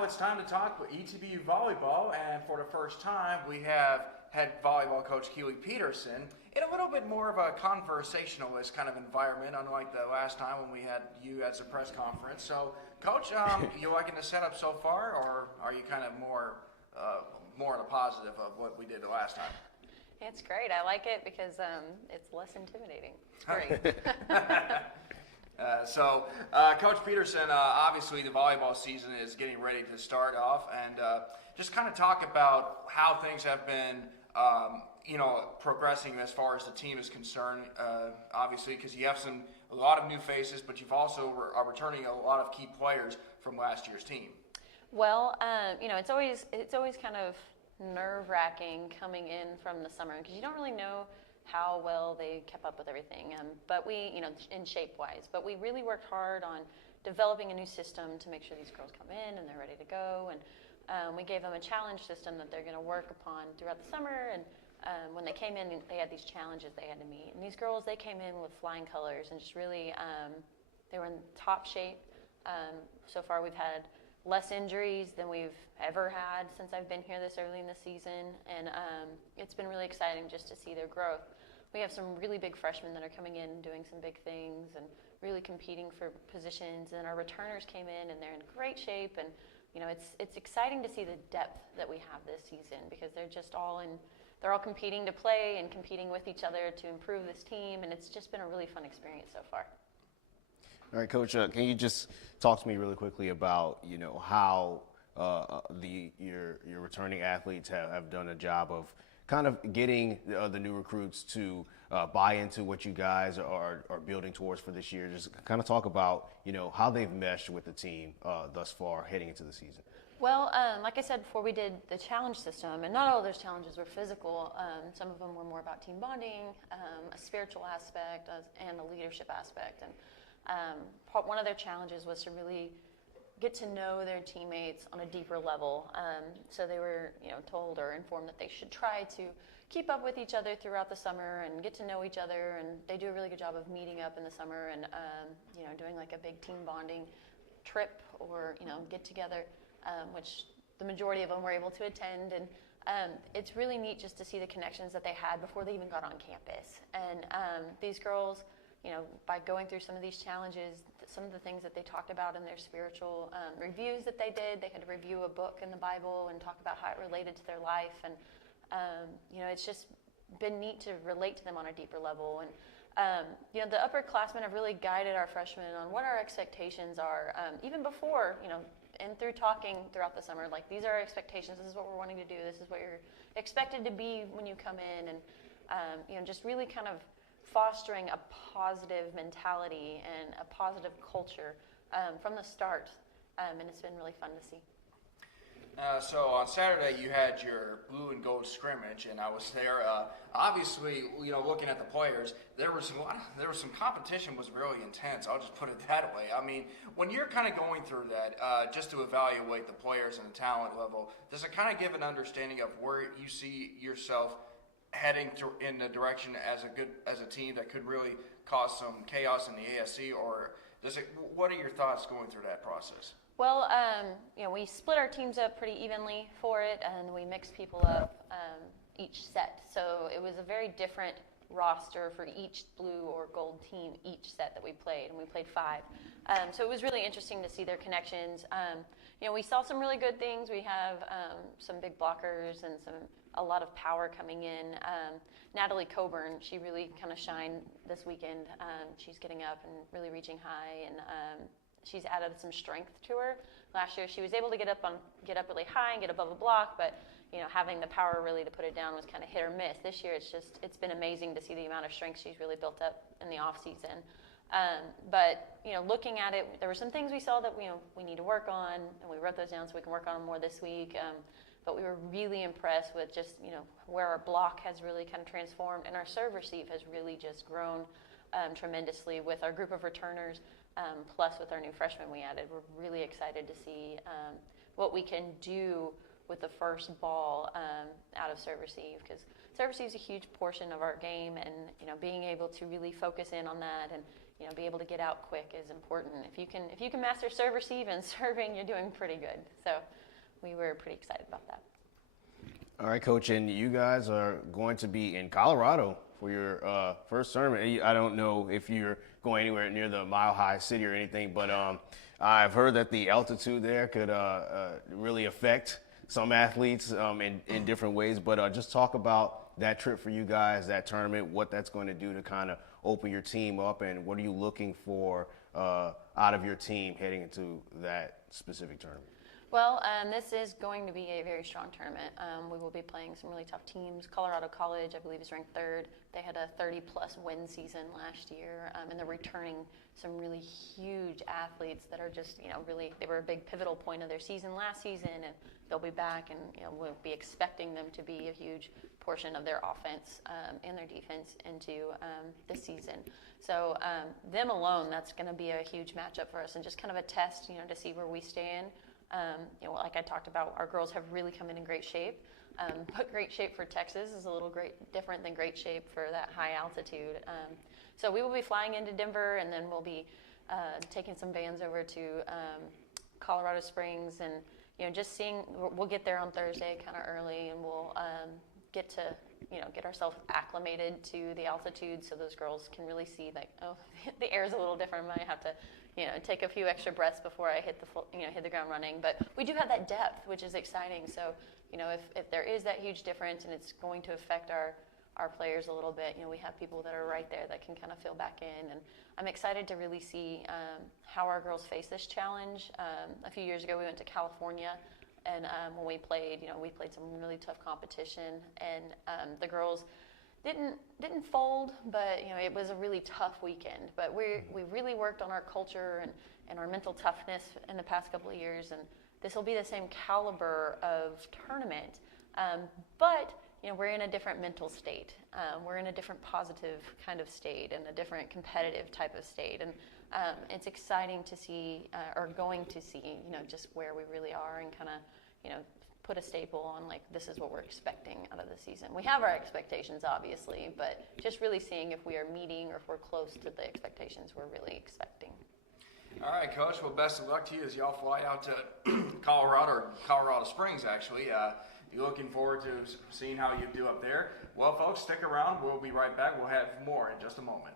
now it's time to talk with ETBU volleyball, and for the first time, we have head volleyball coach Keely Peterson in a little bit more of a conversationalist kind of environment, unlike the last time when we had you at the press conference. So, Coach, you liking the setup so far, or are you kind of more on the positive of what we did the last time? It's great. I like it because it's less intimidating. It's great. Coach Peterson, obviously the volleyball season is getting ready to start off, and just kind of talk about how things have been, progressing as far as the team is concerned. Obviously, because you have a lot of new faces, but you've also are returning a lot of key players from last year's team. Well, it's always kind of nerve-wracking coming in from the summer because you don't really know how well they kept up with everything. But we, in shape-wise, but we really worked hard on developing a new system to make sure these girls come in and they're ready to go. And we gave them a challenge system that they're going to work upon throughout the summer. And when they came in, they had these challenges they had to meet. And these girls, they came in with flying colors and just really, they were in top shape. So far, we've had less injuries than we've ever had since I've been here this early in the season, and it's been really exciting just to see their growth. We have some really big freshmen that are coming in doing some big things and really competing for positions, and our returners came in and they're in great shape, and it's exciting to see the depth that we have this season because they're all competing to play and competing with each other to improve this team, and it's just been a really fun experience so far. All right, Coach, can you just talk to me really quickly about, how your returning athletes have done a job of kind of getting the new recruits to buy into what you guys are building towards for this year? Just kind of talk about, how they've meshed with the team thus far heading into the season. Well, like I said before, we did the challenge system, and not all of those challenges were physical. Some of them were more about team bonding, a spiritual aspect, and a leadership aspect. And one of their challenges was to really get to know their teammates on a deeper level. So they were, told or informed that they should try to keep up with each other throughout the summer and get to know each other. And they do a really good job of meeting up in the summer and, doing like a big team bonding trip or, get together, which the majority of them were able to attend. And it's really neat just to see the connections that they had before they even got on campus. And these girls, by going through some of these challenges, some of the things that they talked about in their spiritual reviews that they did, they had to review a book in the Bible and talk about how it related to their life. And, it's just been neat to relate to them on a deeper level. And, the upperclassmen have really guided our freshmen on what our expectations are, even before, and through talking throughout the summer, like these are our expectations, this is what we're wanting to do, this is what you're expected to be when you come in. And, just really kind of fostering a positive mentality and a positive culture from the start, and it's been really fun to see. So on Saturday you had your blue and gold scrimmage, and I was there. Obviously, looking at the players, there was some competition was really intense. I'll just put it that way. I mean, when you're kind of going through that, just to evaluate the players and the talent level, does it kind of give an understanding of where you see yourself heading in the direction as a team that could really cause some chaos in the ASC, or what are your thoughts going through that process? Well, we split our teams up pretty evenly for it, and we mixed people up each set. So it was a very different roster for each blue or gold team each set that we played, and we played 5. So it was really interesting to see their connections. We saw some really good things. We have some big blockers and a lot of power coming in. Natalie Coburn, she really kind of shined this weekend. She's getting up and really reaching high, and she's added some strength to her. Last year, she was able to get up really high and get above a block, but having the power really to put it down was kind of hit or miss. This year, it's been amazing to see the amount of strength she's really built up in the off season. But looking at it, there were some things we saw that we need to work on, and we wrote those down so we can work on them more this week. But we were really impressed with just where our block has really kind of transformed, and our serve receive has really just grown tremendously with our group of returners. Plus with our new freshmen we added. We're really excited to see what we can do with the first ball out of serve receive, because serve receive is a huge portion of our game, and being able to really focus in on that and be able to get out quick is important. If you can master serve, receive, and serving, you're doing pretty good. So we were pretty excited about that. All right, Coach, and you guys are going to be in Colorado for your first tournament. I don't know if you're going anywhere near the Mile High City or anything, but I've heard that the altitude there could really affect some athletes in different ways. But just talk about that trip for you guys, that tournament, what that's going to do to kind of open your team up, and what are you looking for out of your team heading into that specific tournament? Well, this is going to be a very strong tournament. We will be playing some really tough teams. Colorado College, I believe, is ranked third. They had a 30-plus win season last year, and they're returning some really huge athletes that are just, really, they were a big pivotal point of their season last season, and they'll be back, and we'll be expecting them to be a huge portion of their offense and their defense into this season. So them alone, that's going to be a huge matchup for us, and just kind of a test, to see where we stand. Like I talked about, our girls have really come in great shape. But great shape for Texas is a little different than great shape for that high altitude. So we will be flying into Denver, and then we'll be taking some vans over to Colorado Springs, and just seeing. We'll get there on Thursday, kind of early, and we'll get to get ourselves acclimated to the altitude, so those girls can really see that the air is a little different. I might have to take a few extra breaths before I hit the ground running. But we do have that depth, which is exciting. So, if there is that huge difference and it's going to affect our players a little bit, we have people that are right there that can kind of fill back in. And I'm excited to really see how our girls face this challenge. A few years ago, we went to California, and when we played some really tough competition, and the girls didn't fold, but it was a really tough weekend. But we really worked on our culture and our mental toughness in the past couple of years, and this will be the same caliber of tournament, but we're in a different mental state. We're in a different positive kind of state and a different competitive type of state, and it's exciting to see, or going to see, just where we really are, and kind of put a staple on, like, this is what we're expecting out of the season. We have our expectations, obviously, but just really seeing if we are meeting or if we're close to the expectations we're really expecting. All right, Coach. Well, best of luck to you as y'all fly out to Colorado Springs, actually. Be looking forward to seeing how you do up there. Well, folks, stick around. We'll be right back. We'll have more in just a moment.